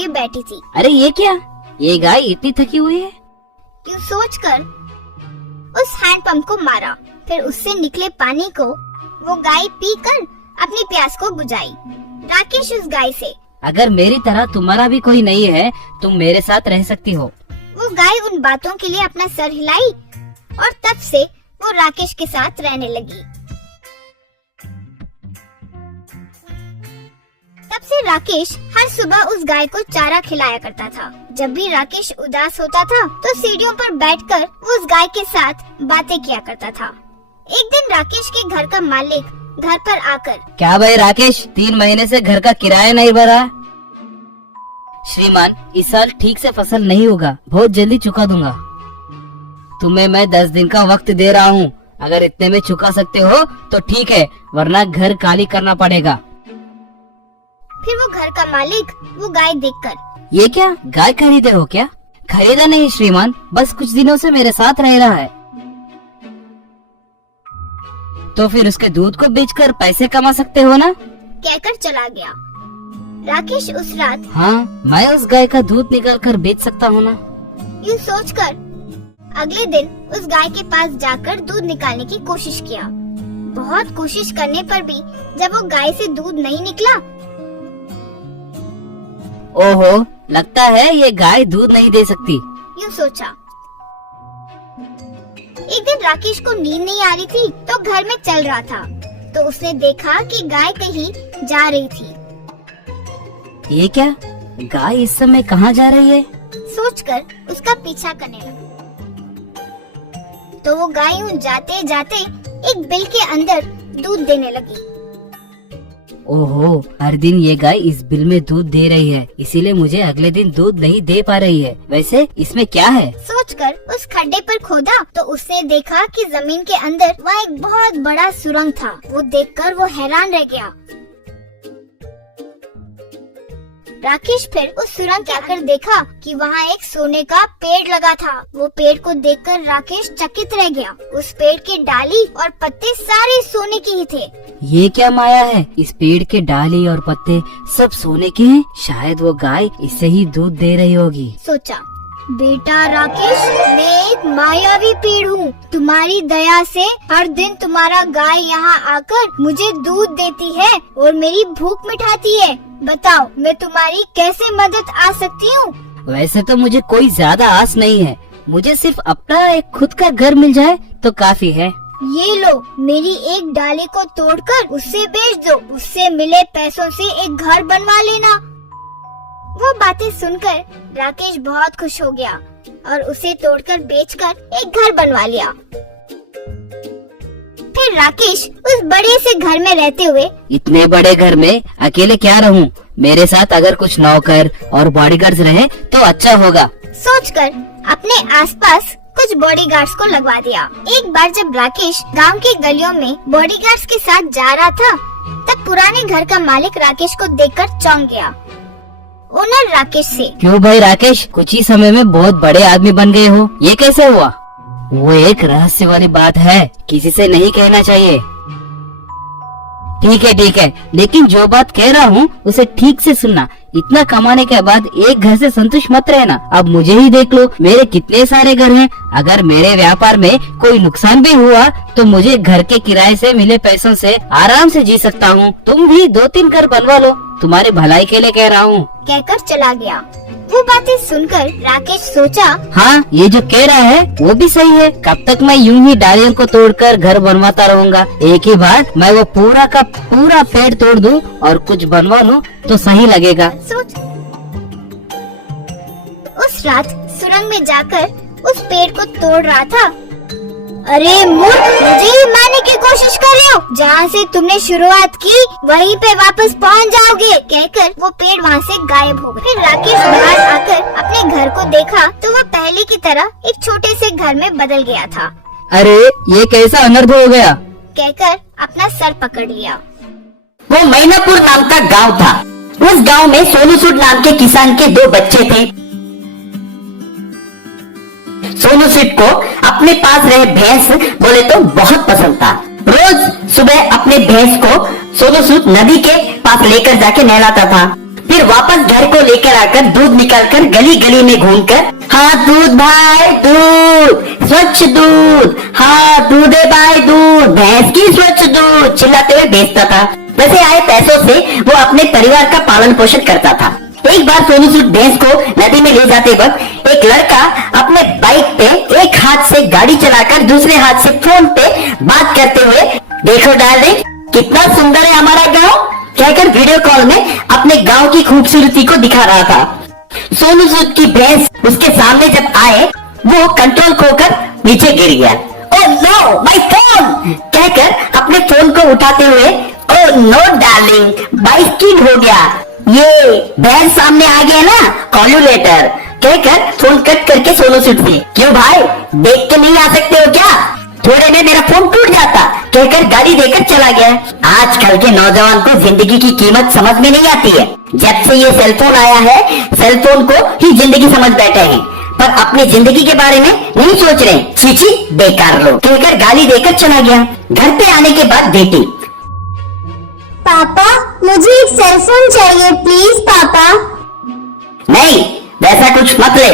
हुई बैठी थी। अरे ये क्या, ये गाय इतनी थकी हुई है। यूँ सोचकर उस हैंडपंप को मारा, फिर उससे निकले पानी को वो गाय पीकर अपनी प्यास को बुझाई। राकेश उस गाय से, अगर मेरी तरह तुम्हारा भी कोई नहीं है, तुम मेरे साथ रह सकती हो। वो गाय उन बातों के लिए अपना सर हिलाई और तब से वो राकेश के साथ रहने लगी। तब से राकेश हर सुबह उस गाय को चारा खिलाया करता था। जब भी राकेश उदास होता था तो सीढ़ियों पर बैठकर वो उस गाय के साथ बातें किया करता था। एक दिन राकेश के घर का मालिक घर पर आकर, क्या भाई राकेश, 3 महीने से घर का किराया नहीं भरा? श्रीमान, इस साल ठीक से फसल नहीं होगा, बहुत जल्दी चुका दूंगा। तुम्हें मैं 10 दिन का वक्त दे रहा हूँ, अगर इतने में चुका सकते हो तो ठीक है, वरना घर खाली करना पड़ेगा। फिर वो घर का मालिक वो गाय देखकर, ये क्या, गाय खरीदे हो क्या? खरीदा नहीं श्रीमान, बस कुछ दिनों से मेरे साथ रह रहा है। तो फिर उसके दूध को बेचकर पैसे कमा सकते हो ना? कहकर चला गया। राकेश उस रात, हाँ, मैं उस गाय का दूध निकाल कर बेच सकता हूँ ना? यूँ सोचकर अगले दिन उस गाय के पास जाकर दूध निकालने की कोशिश किया। बहुत कोशिश करने पर भी जब वो गाय से दूध नहीं निकला, ओहो, लगता है ये गाय दूध नहीं दे सकती। यूँ सोचा। एक दिन राकेश को नींद नहीं आ रही थी तो घर में चल रहा था, तो उसने देखा कि गाय कहीं जा रही थी। ये क्या, गाय इस समय कहाँ जा रही है? सोचकर उसका पीछा करने लगा। तो वो गाय यूं जाते जाते एक बिल के अंदर दूध देने लगी। ओहो, हर दिन ये गाय इस बिल में दूध दे रही है, इसीलिए मुझे अगले दिन दूध नहीं दे पा रही है। वैसे इसमें क्या है? सोचकर उस खड्डे पर खोदा तो उसने देखा कि जमीन के अंदर वहाँ एक बहुत बड़ा सुरंग था। वो देखकर वो हैरान रह गया। राकेश फिर उस सुरंग के आकर देखा कि वहाँ एक सोने का पेड़ लगा था। वो पेड़ को देखकर राकेश चकित रह गया। उस पेड़ के डाली और पत्ते सारे सोने के ही थे। ये क्या माया है, इस पेड़ के डाली और पत्ते सब सोने के हैं? शायद वो गाय इससे ही दूध दे रही होगी। सोचा, बेटा राकेश, मैं एक मायावी पेड़ हूँ। तुम्हारी दया से हर दिन तुम्हारा गाय यहाँ आकर मुझे दूध देती है और मेरी भूख मिटाती है। बताओ, मैं तुम्हारी कैसे मदद आ सकती हूँ? वैसे तो मुझे कोई ज्यादा आस नहीं है, मुझे सिर्फ अपना एक खुद का घर मिल जाए तो काफी है। ये लो, मेरी एक डाली को तोड़कर उससे बेच दो, उससे मिले पैसों से एक घर बनवा लेना। वो बातें सुनकर राकेश बहुत खुश हो गया और उसे तोड़कर बेचकर एक घर बनवा लिया। फिर राकेश उस बड़े से घर में रहते हुए, इतने बड़े घर में अकेले क्या रहूं? मेरे साथ अगर कुछ नौकर और बॉडीगार्ड्स रहे तो अच्छा होगा। सोचकर अपने आसपास कुछ बॉडीगार्ड्स को लगवा दिया। एक बार जब राकेश गांव की गलियों में बॉडीगार्ड्स के साथ जा रहा था, तब पुराने घर का मालिक राकेश को देखकर चौंक गया। ओनर राकेश से, क्यों भाई राकेश, कुछ ही समय में बहुत बड़े आदमी बन गए हो, ये कैसे हुआ? वो एक रहस्य वाली बात है, किसी से नहीं कहना चाहिए। ठीक है, लेकिन जो बात कह रहा हूँ उसे ठीक से सुनना। इतना कमाने के बाद एक घर से संतुष्ट मत रहना। अब मुझे ही देख लो, मेरे कितने सारे घर हैं। अगर मेरे व्यापार में कोई नुकसान भी हुआ तो मुझे घर के किराए से मिले पैसों से आराम से जी सकता हूँ। तुम भी 2-3 घर बनवा लो, तुम्हारी भलाई के लिए कह रहा हूँ। कहकर चला गया। वो बातें सुनकर राकेश सोचा, हाँ, ये जो कह रहा है वो भी सही है। कब तक मैं यूं ही डालियों को तोड़कर घर बनवाता रहूंगा? एक ही बार मैं वो पूरा का पूरा पेड़ तोड़ दूं और कुछ बनवा लूं तो सही लगेगा। सोच। उस रात सुरंग में जाकर उस पेड़ को तोड़ रहा था। अरे मूर्ख, मुझे ही मारने की कोशिश कर रहे हो? जहाँ से तुमने शुरुआत की वहीं पे वापस पहुँच जाओगे। कहकर वो पेड़ वहाँ से गायब हो गया। फिर राकेश बाहर आकर अपने घर को देखा तो वो पहले की तरह एक छोटे से घर में बदल गया था। अरे ये कैसा अनर्थ हो गया? कहकर अपना सर पकड़ लिया। वो मैनापुर नाम का गांव था। उस गांव में सोनू सूद नाम के किसान के 2 बच्चे थे। सोनू सूद को अपने पास रहे भैंस बोले तो बहुत पसंद था। रोज सुबह अपने भैंस को सोनू सूद नदी के पास लेकर जाके नहलाता था। फिर वापस घर को लेकर आकर दूध निकालकर गली गली में घूमकर, हाँ दूध भाई दूध, स्वच्छ दूध, हाँ दूध है भाई दूध, भैंस की स्वच्छ दूध चिल्लाते हुए बेचता था। वैसे आए पैसों से वो अपने परिवार का पालन पोषण करता था। एक बार सोनू सूद भैंस को नदी में ले जाते वक्त एक लड़का अपने बाइक पे एक हाथ से गाड़ी चलाकर दूसरे हाथ से फोन पे बात करते हुए, देखो डार्लिंग कितना सुंदर है हमारा गांव, कहकर वीडियो कॉल में अपने गांव की खूबसूरती को दिखा रहा था। सोनू सूद की भैंस उसके सामने जब आए वो कंट्रोल खोकर नीचे गिर गया। ओह नो माय फोन कहकर अपने फोन को उठाते हुए, ओह नो डार्लिंग बाइक किल हो गया, ये भैंस सामने आ गया ना, कॉल यू लेटर कहकर फोन कट करके सोनू सूद से, क्यों भाई देख के नहीं आ सकते हो क्या, थोड़े में मेरा फोन टूट जाता कहकर गाड़ी देकर चला गया। आजकल के नौजवान को जिंदगी की कीमत समझ में नहीं आती है। जब से ये सेलफोन आया है सेलफोन को ही जिंदगी समझ बैठे हैं, पर अपनी जिंदगी के बारे में नहीं सोच रहे। चीची बेकार लोग कहकर गाली देकर चला गया। घर पे आने के बाद बेटी, पापा मुझे एक सेलफोन चाहिए प्लीज पापा। नहीं वैसा कुछ मत ले,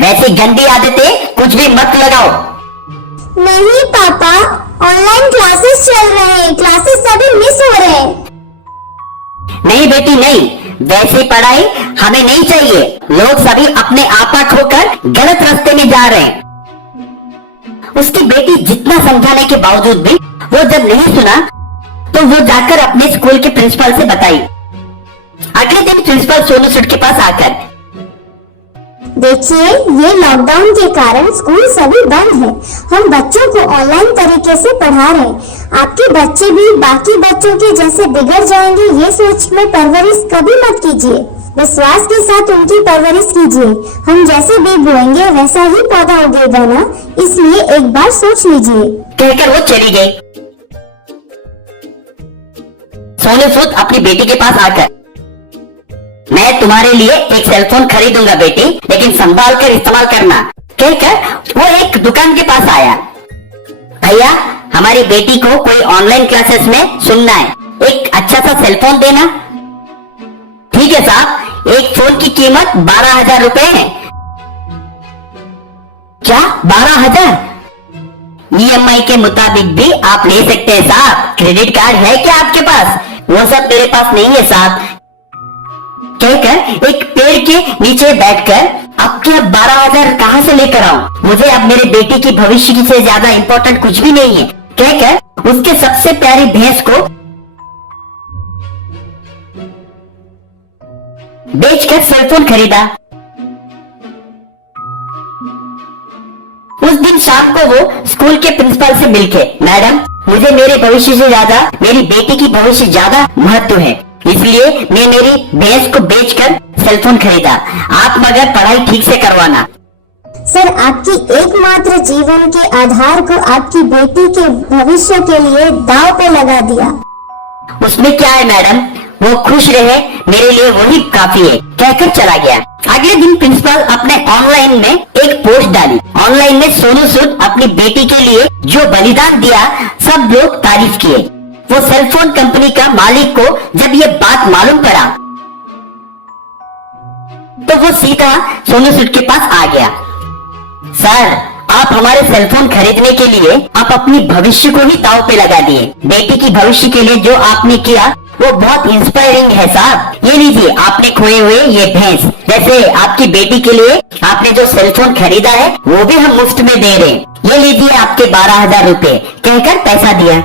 वैसी गंदी आदतें कुछ भी मत लगाओ। नहीं पापा ऑनलाइन क्लासेस चल रहे हैं, क्लासेस सभी मिस हो रहे हैं। नहीं बेटी नहीं, वैसी पढ़ाई हमें नहीं चाहिए। लोग सभी अपने आपा खोकर गलत रास्ते में जा रहे हैं। उसकी बेटी जितना समझाने के बावजूद भी वो जब नहीं सुना तो वो जाकर अपने स्कूल के प्रिंसिपल से बताई। अगले दिन प्रिंसिपल सोनू सूद के पास आकर, देखिए ये लॉकडाउन के कारण स्कूल सभी बंद है, हम बच्चों को ऑनलाइन तरीके से पढ़ा रहे हैं। आपके बच्चे भी बाकी बच्चों के जैसे बिगड़ जाएंगे ये सोच में परवरिश कभी मत कीजिए, विश्वास के साथ उनकी परवरिश कीजिए। हम जैसे बीज बोएंगे वैसा ही पौधा उगेगा ना, इसलिए एक बार सोच लीजिए कहकर वो चली गई। सोनू सूद अपनी बेटी के पास आकर, मैं तुम्हारे लिए एक सेलफोन खरीदूंगा बेटी, लेकिन संभाल कर इस्तेमाल करना कहकर वो एक दुकान के पास आया। भैया हमारी बेटी को कोई ऑनलाइन क्लासेस में सुनना है, एक अच्छा सा सेलफोन देना। ठीक है साहब, एक फोन की कीमत 12,000 रुपए है। क्या 12,000? EMI के मुताबिक भी आप ले सकते हैं साहब, क्रेडिट कार्ड है क्या आपके पास? वो सब मेरे पास नहीं है साहब कहकर एक पेड़ के नीचे बैठकर, अब क्या 12,000 कहां से लेकर आऊं, मुझे अब मेरे बेटी की भविष्य की से ज्यादा इंपॉर्टेंट कुछ भी नहीं है कहकर उसके सबसे प्यारी भैंस को बेचकर सेलफोन खरीदा। उस दिन शाम को वो स्कूल के प्रिंसिपल से मिलके, मैडम मुझे मेरे भविष्य से ज्यादा मेरी बेटी की भविष्य ज्यादा महत्व है, इसलिए मैं मेरी भैंस को बेचकर सेलफोन खरीदा, आप मगर पढ़ाई ठीक से करवाना। सर आपकी एकमात्र जीवन के आधार को आपकी बेटी के भविष्य के लिए दांव पे लगा दिया। उसमें क्या है मैडम, वो खुश रहे मेरे लिए वही काफी है कहकर चला गया। अगले दिन प्रिंसिपल अपने ऑनलाइन में एक पोस्ट डाली। ऑनलाइन में सोनू सूद अपनी बेटी के लिए जो बलिदान दिया सब लोग तारीफ किए। वो सेलफोन कंपनी का मालिक को जब ये बात मालूम पड़ा तो वो सीधा सोनू सूद के पास आ गया। सर आप हमारे सेलफोन खरीदने के लिए आप अपनी भविष्य को ही दांव पे लगा दिए। बेटी की भविष्य के लिए जो आपने किया वो बहुत इंस्पायरिंग है साहब। ये लीजिए आपने खोए हुए ये भैंस, जैसे आपकी बेटी के लिए आपने जो सेलफोन खरीदा है वो भी हम मुफ्त में दे रहे हैं। ये लीजिए आपके 12,000 रुपए कहकर पैसा दिया।